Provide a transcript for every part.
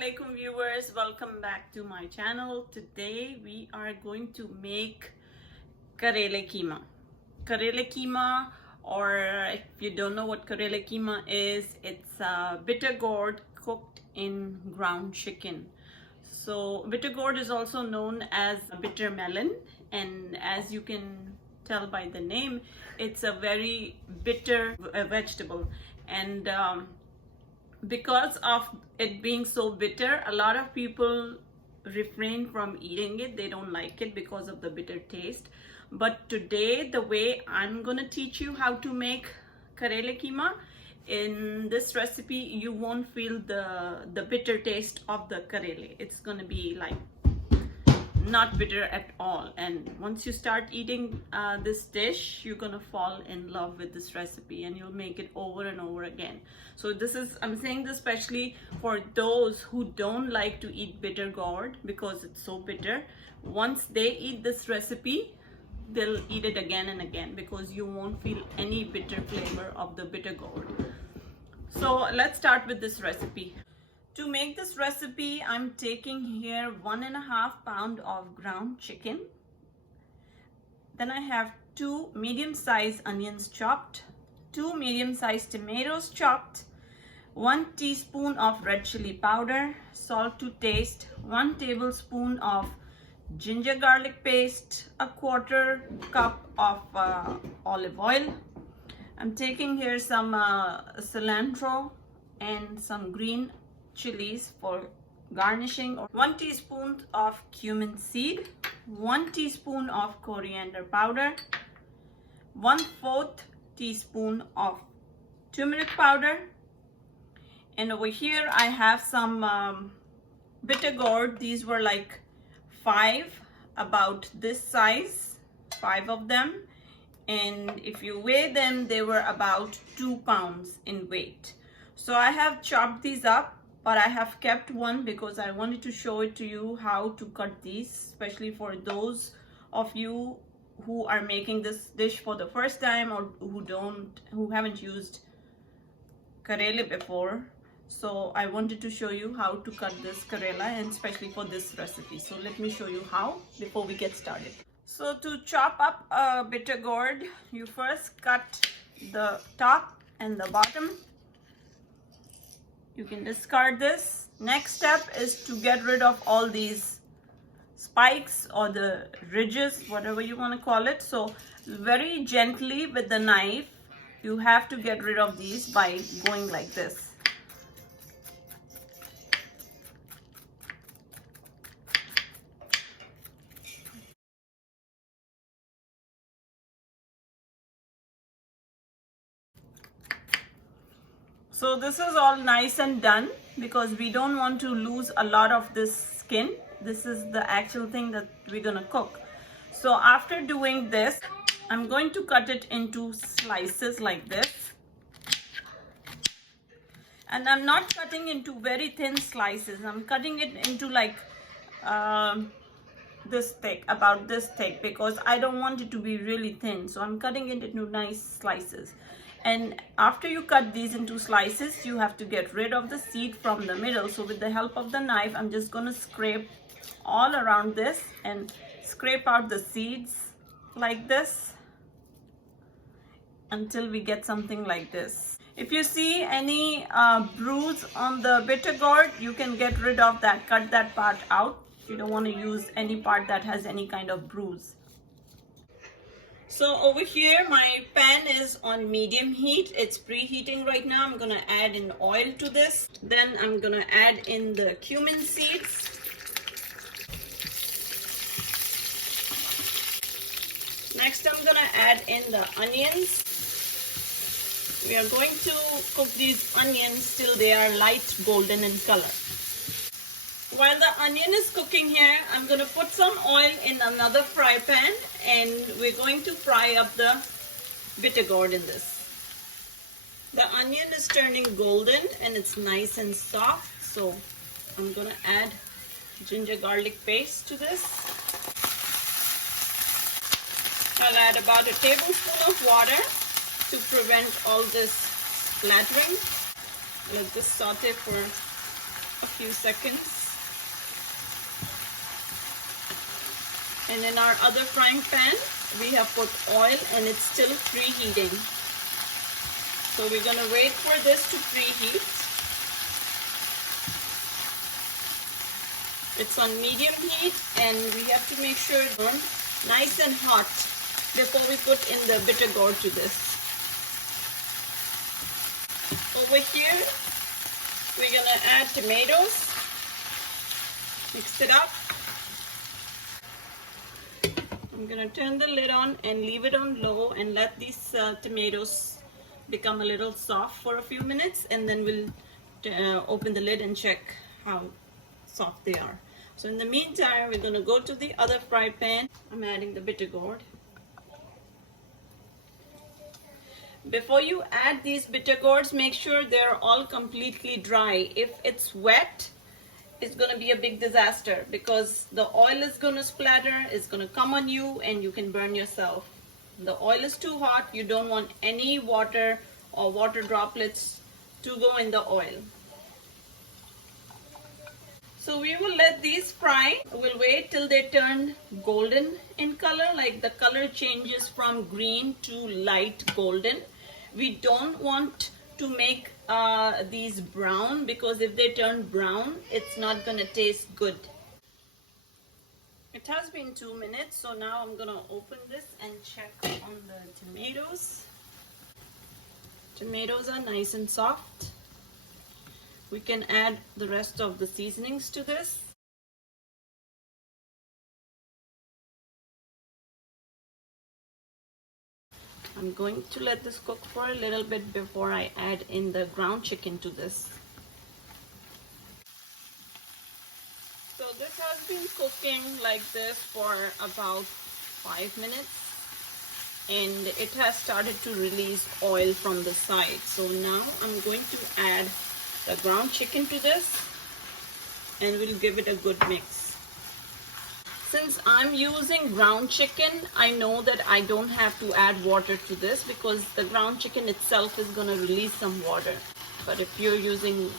Assalamualaikum viewers, welcome back to my channel. Today we are going to make Kareley Qeema. Kareley Qeema, or if you don't know what Kareley Qeema is, it's bitter gourd cooked in ground chicken. So bitter gourd is also known as bitter melon, and as you can tell by the name, it's a very bitter vegetable, and because of it being so bitter, a lot of people refrain from eating it. They don't like it because of the bitter taste. But today, the way I'm gonna teach you how to make Kareley Qeema, in this recipe you won't feel the bitter taste of the karelay. It's gonna be like not bitter at all, and once you start eating this dish, you're gonna fall in love with this recipe and you'll make it over and over again. So I'm saying this especially for those who don't like to eat bitter gourd because it's so bitter. Once they eat this recipe, they'll eat it again and again because you won't feel any bitter flavor of the bitter gourd. So let's start with this recipe. To make this recipe, I'm taking here 1.5 pounds of ground chicken. Then I have 2 medium-sized onions chopped, 2 medium-sized tomatoes chopped, 1 teaspoon of red chili powder, salt to taste, 1 tablespoon of ginger garlic paste, a 1/4 cup of olive oil. I'm taking here some cilantro and some green chillies for garnishing, 1 teaspoon of cumin seed, 1 teaspoon of coriander powder, 1/4 teaspoon of turmeric powder, and over here I have some bitter gourd. These were like 5, about this size, 5 of them, and if you weigh them, they were about 2 pounds in weight. So I have chopped these up, but I have kept one because I wanted to show it to you how to cut these, especially for those of you who are making this dish for the first time or who haven't used karelay before. So I wanted to show you how to cut this karelay, and especially for this recipe. So let me show you how before we get started. So to chop up a bitter gourd, you first cut the top and the bottom. You can discard this. Next step is to get rid of all these spikes or the ridges, whatever you want to call it. So very gently with the knife, you have to get rid of these by going like this. So this is all nice and done because we don't want to lose a lot of this skin. This is the actual thing that we're gonna cook. So after doing this, I'm going to cut it into slices like this. And I'm not cutting into very thin slices. I'm cutting it into like this thick, about this thick, because I don't want it to be really thin. So I'm cutting it into nice slices. And after you cut these into slices, you have to get rid of the seed from the middle. So with the help of the knife, I'm just going to scrape all around this and scrape out the seeds like this until we get something like this. If you see any bruise on the bitter gourd, you can get rid of that, cut that part out. You don't want to use any part that has any kind of bruise. So over here, my pan is on medium heat. It's preheating right now. I'm gonna add in oil to this. Then I'm gonna add in the cumin seeds. Next, I'm gonna add in the onions. We are going to cook these onions till they are light golden in color. While the onion is cooking here, I'm going to put some oil in another fry pan, and we're going to fry up the bitter gourd in this. The onion is turning golden and it's nice and soft, so I'm going to add ginger garlic paste to this. I'll add about a tablespoon of water to prevent all this splattering. Let this saute for a few seconds. And in our other frying pan, we have put oil and it's still preheating. So we're gonna wait for this to preheat. It's on medium heat and we have to make sure it's on nice and hot before we put in the bitter gourd to this. Over here, we're gonna add tomatoes. Mix it up. I'm gonna turn the lid on and leave it on low and let these tomatoes become a little soft for a few minutes, and then we'll open the lid and check how soft they are. So in the meantime, we're gonna go to the other fry pan. I'm adding the bitter gourd. Before you add these bitter gourds, make sure they're all completely dry. If it's wet, it's gonna be a big disaster because the oil is gonna splatter, it's gonna come on you and you can burn yourself. The oil is too hot, you don't want any water or water droplets to go in the oil. So we will let these fry. We'll wait till they turn golden in color, like the color changes from green to light golden. We don't want to make these brown, because if they turn brown, it's not gonna taste good. It has been 2 minutes, so now I'm gonna open this and check on the tomatoes. Tomatoes are nice and soft. We can add the rest of the seasonings to this. I'm going to let this cook for a little bit before I add in the ground chicken to this. So this has been cooking like this for about 5 minutes and it has started to release oil from the side. So now I'm going to add the ground chicken to this and we'll give it a good mix. Since I'm using ground chicken, I know that I don't have to add water to this because the ground chicken itself is going to release some water. But if you're using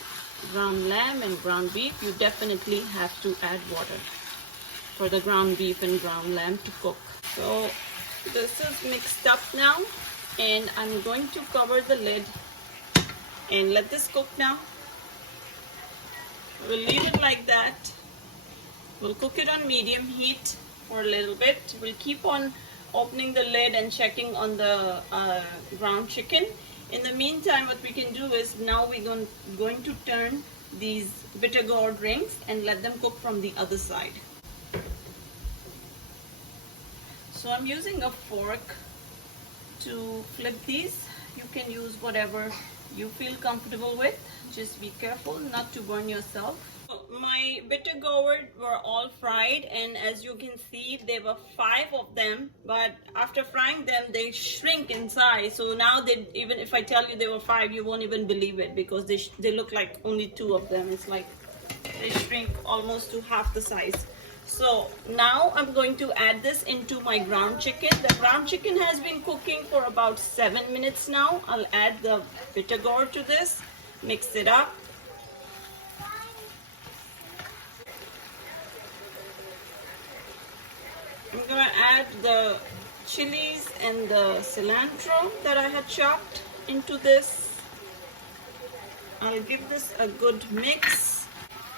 ground lamb and ground beef, you definitely have to add water for the ground beef and ground lamb to cook. So this is mixed up now and I'm going to cover the lid and let this cook now. We'll leave it like that. We'll cook it on medium heat for a little bit. We'll keep on opening the lid and checking on the ground chicken. In the meantime, what we can do is now we're going to turn these bitter gourd rings and let them cook from the other side. So I'm using a fork to flip these. You can use whatever you feel comfortable with. Just be careful not to burn yourself. My bitter gourd were all fried and as you can see there were 5 of them, but after frying them they shrink in size. So now they, even if I tell you there were 5, you won't even believe it because they look like only 2 of them. It's like they shrink almost to half the size. So now I'm going to add this into my ground chicken. The ground chicken has been cooking for about 7 minutes now. I'll add the bitter gourd to this, mix it up. I'm gonna add the chillies and the cilantro that I had chopped into this. I'll give this a good mix.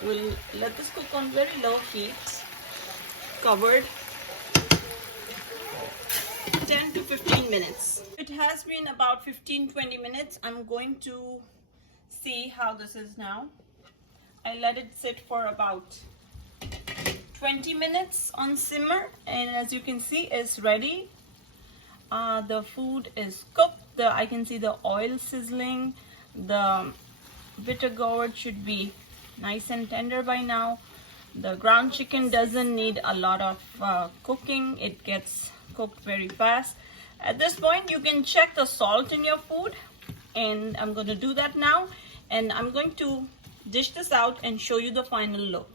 We'll let this cook on very low heat, covered, 10 to 15 minutes. It has been about 15-20 minutes. I'm going to see how this is now. I let it sit for about 20 minutes on simmer and as you can see it's ready. The food is cooked. I can see the oil sizzling. The bitter gourd should be nice and tender by now. The ground chicken doesn't need a lot of cooking. It gets cooked very fast. At this point you can check the salt in your food and I'm going to do that now and I'm going to dish this out and show you the final look.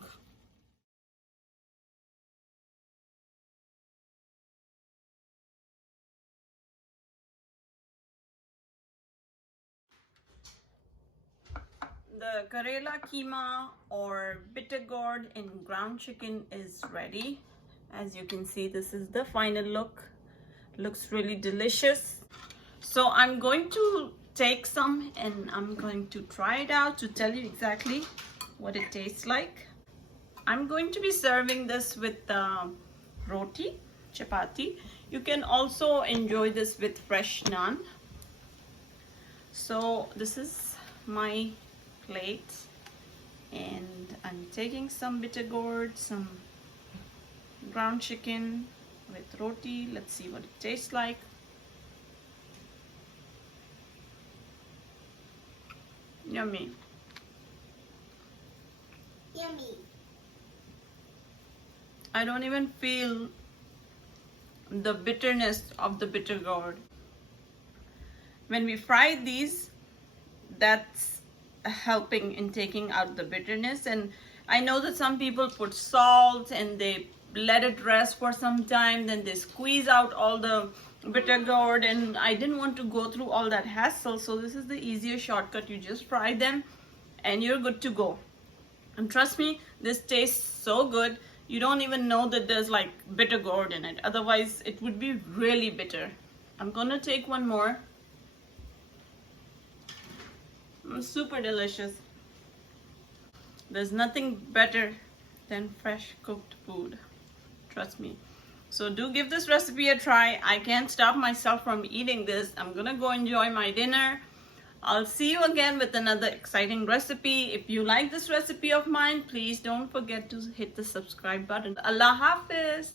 The Kareley Qeema or bitter gourd in ground chicken is ready. As you can see, this is the final look. Looks really delicious. So I'm going to take some and I'm going to try it out to tell you exactly what it tastes like. I'm going to be serving this with roti, chapati. You can also enjoy this with fresh naan. So this is my plate and I'm taking some bitter gourd, some ground chicken with roti. Let's see what it tastes like. Yummy. Yummy. I don't even feel the bitterness of the bitter gourd. When we fry these, that's helping in taking out the bitterness. And I know that some people put salt and they let it rest for some time, then they squeeze out all the bitter gourd, and I didn't want to go through all that hassle, so this is the easiest shortcut. You just fry them and you're good to go. And trust me, this tastes so good. You don't even know that there's like bitter gourd in it, otherwise it would be really bitter. I'm gonna take one more. Super delicious. There's nothing better than fresh cooked food, trust me. So do give this recipe a try. I can't stop myself from eating this. I'm gonna go enjoy my dinner. I'll see you again with another exciting recipe. If you like this recipe of mine, please don't forget to hit the subscribe button. Allah Hafiz.